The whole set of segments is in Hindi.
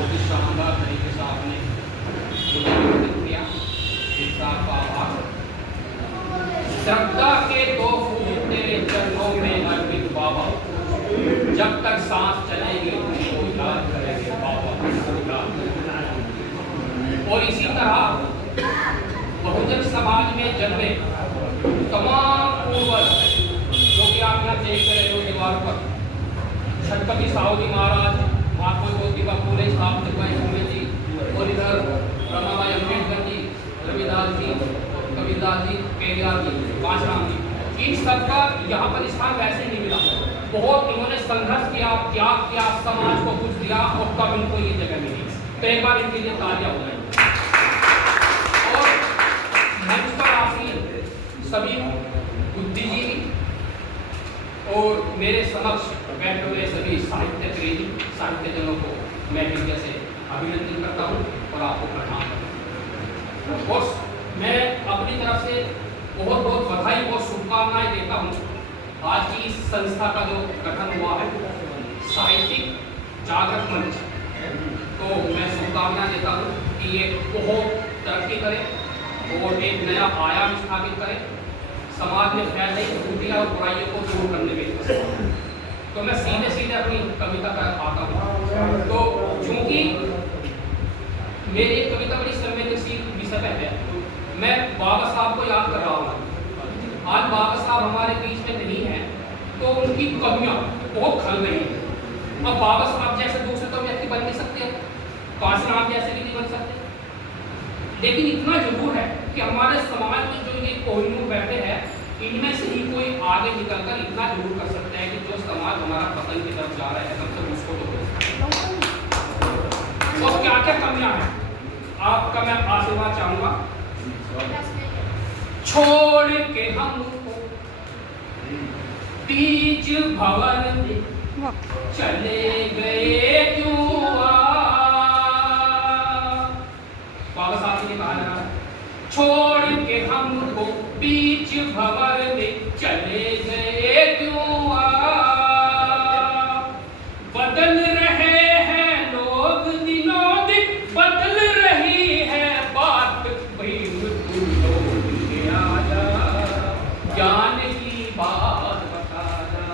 बहुत ही शानदार तरीके से आपने मुझे विकसित किया। इसका आपका आभार। श्रद्धा के दो फूल तेरे चरणों में अर्पित बाबा, जब तक सांस चलेगी तुमको याद करेंगे बाबा। और इसी तरह बहुजन समाज में जन्मे तमाम पूर्वज जो कि आप यहाँ देख रहे हो दीवार पर, छत्रपति साहू जी महाराज, महात्मा ज्योतिबा फूले, सावित्रीबाई फुले जी, और इधर रमाबाई अम्बेडकर जी, रविदास जी, कबीरदास जी, पेरियार जी, कांशीराम जी, इन सबका यहाँ पर स्थान वैसे नहीं मिला। बहुत इन्होंने संघर्ष किया, त्याग किया, समाज को कुछ दिया और तब इनको ये जगह मिली। तो एक बार इनके लिए तालियां हो गई। और मंच पर आसीन सभी बुद्धिजीवी और मेरे समक्ष बैठे हुए सभी साहित्य प्रेमी साहित्यजनों को मैं हृदय से अभिनंदन करता हूँ और आपको प्रणाम करता हूँ। और मैं अपनी तरफ से बहुत बहुत बधाई और शुभकामनाएं देता हूँ। आज की इस संस्था का जो गठन हुआ है, साहित्यिक जागरण मंच, तो मैं शुभकामनाएं देता हूँ कि ये बहुत तरक्की करे और एक नया आयाम स्थापित करे, समाज में फैल रही त्रुटियां और बुराइयों को दूर करने में। तो मैं सीधे सीधे अपनी कविता पर आता हूँ। तो चूंकि मेरी कविता बड़ी संवेदनशील विषय पर है, मैं बाबा साहब को याद कर रहा हूँ। आज बाबा साहब हमारे बीच में नहीं है, तो उनकी कवियाँ बहुत खल रही हैं। अब बाबा साहब जैसे दूसरे तो व्यक्ति बन नहीं सकते, कांशीराम जैसे भी नहीं बन सकते, लेकिन इतना जरूर है कि हमारे समाज में जो ये कोहिनूर बैठे हैं, इनमें से ही कोई आगे निकलकर इतना जरूर कर सकता है कि जो समाज हमारा पतन की तरफ जा रहा है, कम से कम उसको तो और क्या क्या कमियां हैं, आपका मैं आशीर्वाद चाहूंगा। छोड़ के हमको बीच भवन में चले गए क्यों बाबा साहब ने कहा, छोड़ के हमको बीच भंवर में चले गए क्यों बदल रहे हैं लोग दिनों दिन, बदल रही है बात, भीम तू लौट के आजा, ज्ञान की बात बता जा,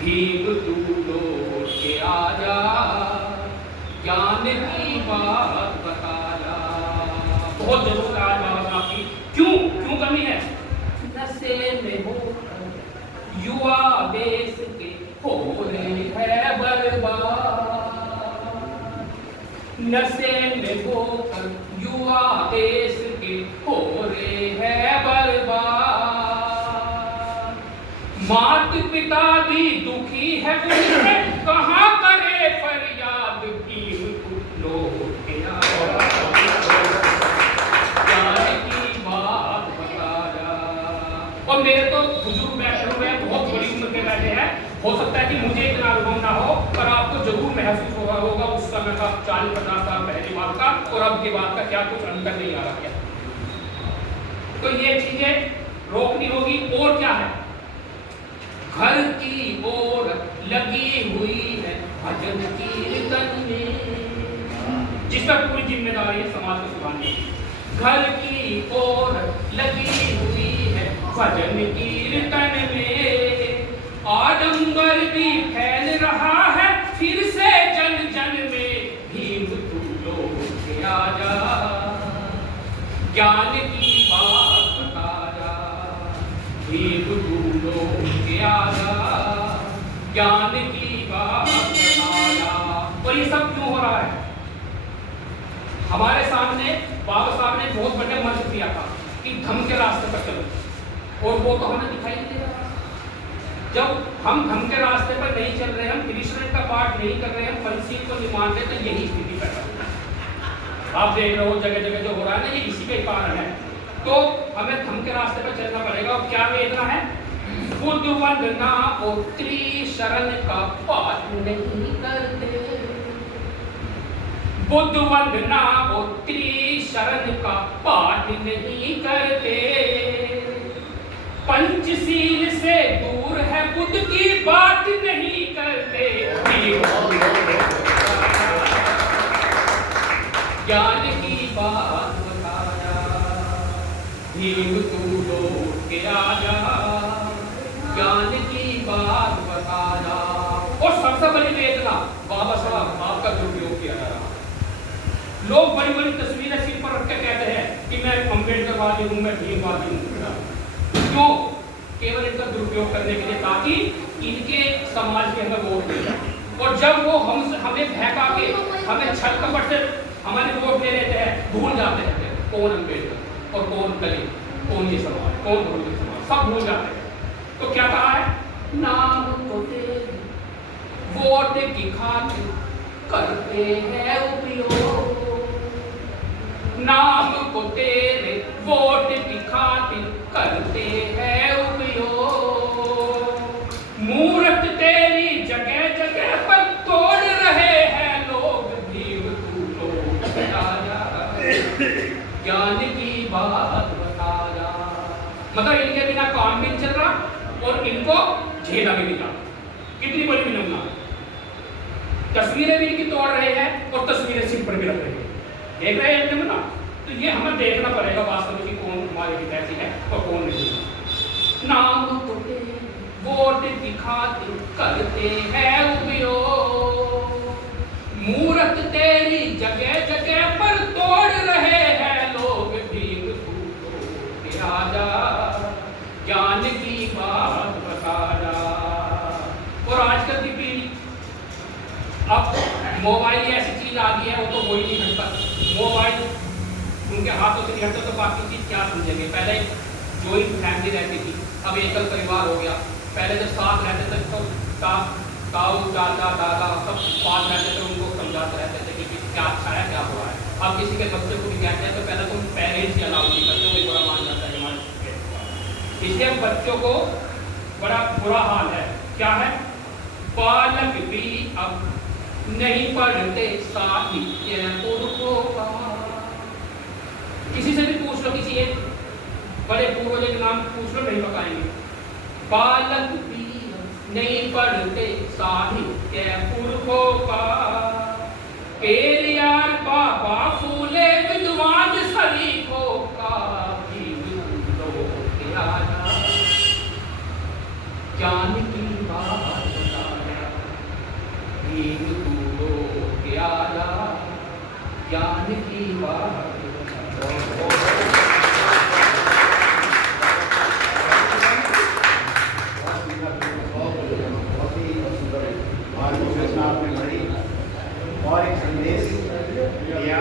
भीम तू लौट के आजा, ज्ञान की बात बता जा। बहुत जरूरत है आज बाबा साहब की। क्यों कमी है? नशे में हो युवा देश के हो रहे हैं बर्बाद, नशे में होकर युवा देश के हो रहे हैं बर्बाद, माता पिता भी दुखी है उनसे, कहाँ करे फरियाद, भीम तू लौट के आजा, ज्ञान की बात बता जा। और मेरे तो बुजुर्ग बैठे हुए हैं, बहुत बड़ी उम्र के बैठे हैं, हो सकता है कि मुझे इतना अनुभव ना हो, पर आपको जरूर महसूस हुआ होगा उस समय का 40-50 साल पहले बात का और अब की बात का क्या कुछ अंतर नहीं आ रहा क्या। तो ये चीजें रोकनी होगी। और क्या है, घर की ओर लगी हुई है भजन कीर्तन में, जिस पर पूरी जिम्मेदारी है समाज को सुधारने की। घर की ओर लगी हुई है भजन कीर्तन में, आडंबर भी फैल रहा है फिर से जन जन में, भीम तू लौट के आजा, ज्ञान की बात बता जा, भीम तू लौट के आजा, ज्ञान की बात बता जा। और ये सब क्यों हो रहा है? हमारे सामने बाबा साहब ने बहुत बड़े मंत्र दिया था कि धर्म के रास्ते पर चलो, और वो तो हमें दिखाई नहीं दे रहा। जब हम धर्म के रास्ते पर नहीं चल रहे, हम कृष्ण का पाठ नहीं कर रहे, हम पंचशील को नहीं मान रहे, तो यही स्थिति पैदा होती है। आप देख रहे हो जगह जगह जो हो रहा है ना, ये इसी के कारण है। तो हमें धर्म के रास्ते पर चलना पड़ेगा। और क्या वेदना है? बुद्ध वंदना और त्रिशरण का पाठ नहीं करते, बुद्ध वंदना और त्रिशरण का पाठ नहीं करते, पंचशील से दूर है बुद्ध की बात नहीं करते। ज्ञान की बात बताया, भीम तू लौट के आजा, ज्ञान की बात बताया। और सबसे बड़ी वेदना बाबा साहब आपका दुरुपयोग किया जा रहा। लोग बड़ी बड़ी तस्वीरें सिर पर रख के कहते हैं कि मैं अम्बेडकरवादी हूँ, मैं भीमवादी हूँ। क्यों? केवल इनका दुरुपयोग करने के लिए, ताकि इनके समाज के हमें वोट मिल जाए। और जब वो हमें बहका के, हमें छल कपट से हमारे वोट ले लेते हैं, भूल जाते हैं कौन अम्बेडकर और कौन दलित, कौन ये समाज, कौन बहुजन समाज, सब भूल जाते हैं। तो क्या कहा है? नाम को तेरे वोट की खातिर करते हैं उपयोग, नाम को तेरे वोट की खातिर करते हैं उपयोग, मूर्त तेरी जगह जगह पर तोड़ रहे हैं लोग, भीम तू लौट के आजा, ज्ञान की बात बताया। मतलब इनके बिना काम भी नहीं चल रहा और इनको झेला भी नहीं जाता। कितनी बड़ी विनम्रता, तस्वीरें भी इनकी तोड़ रहे हैं और तस्वीरें सिर पर भी रख रहे हैं। देख रहे हैं ना? तो ये हमें देखना पड़ेगा वास्तव में कि कौन हमारे हितैषी है और कौन नहीं। नाम को वोट की खातिर करते हैं उपयोग, मूर्त तेरी जगह जगह पर तोड़ रहे हैं लोग, भीम तू लौट के आजा, ज्ञान की बात बताया। और आजकल की पीढ़ी, अब मोबाइल ऐसी चीज आ गई है, वो तो वही नहीं हटता। मोबाइल उनके हाथों से नहीं हटता तो बाकी चीज क्या समझेंगे? पहले जॉइंट फैमिली रहती थी, अब एकल परिवार हो गया। पहले जब साथ रहते थे तो ताऊ चाचा दादा सब साथ रहते थे, उनको समझाते रहते थे कि क्या अच्छा है क्या बुरा है। अब किसी के बच्चे को भी कहते हैं तो पहले तुम पेरेंट्स ही अलाउ नहीं करते, कोई बुरा मान जाता है हमारे। इसलिए बच्चों को बड़ा बुरा हाल है। क्या है? बालक भी अब नहीं पढ़ते साहित्य पुरखों का। किसी से भी पूछ लो, किसी एक बड़े पूर्वजों के नाम पूछ लो, नहीं बताएंगे। बालक भी नहीं पढ़ते साहित्य पुरखों का, पेरियार बाबा फूले विद्वान शरीफों का, भीम तू लौट के आजा, ज्ञान की बात बताया, भीम तू लौट के आजा, ज्ञान की बात। और एक संदेश दिया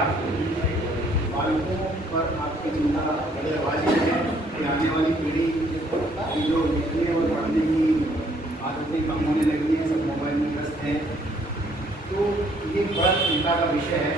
बालकों पर, आपकी चिंता बड़े वाजिब है कि आने वाली पीढ़ी की जो लिखने और पढ़ने की आदतें कम होने लगी हैं, सब मोबाइल में व्यस्त हैं। तो ये बड़ा चिंता का विषय है।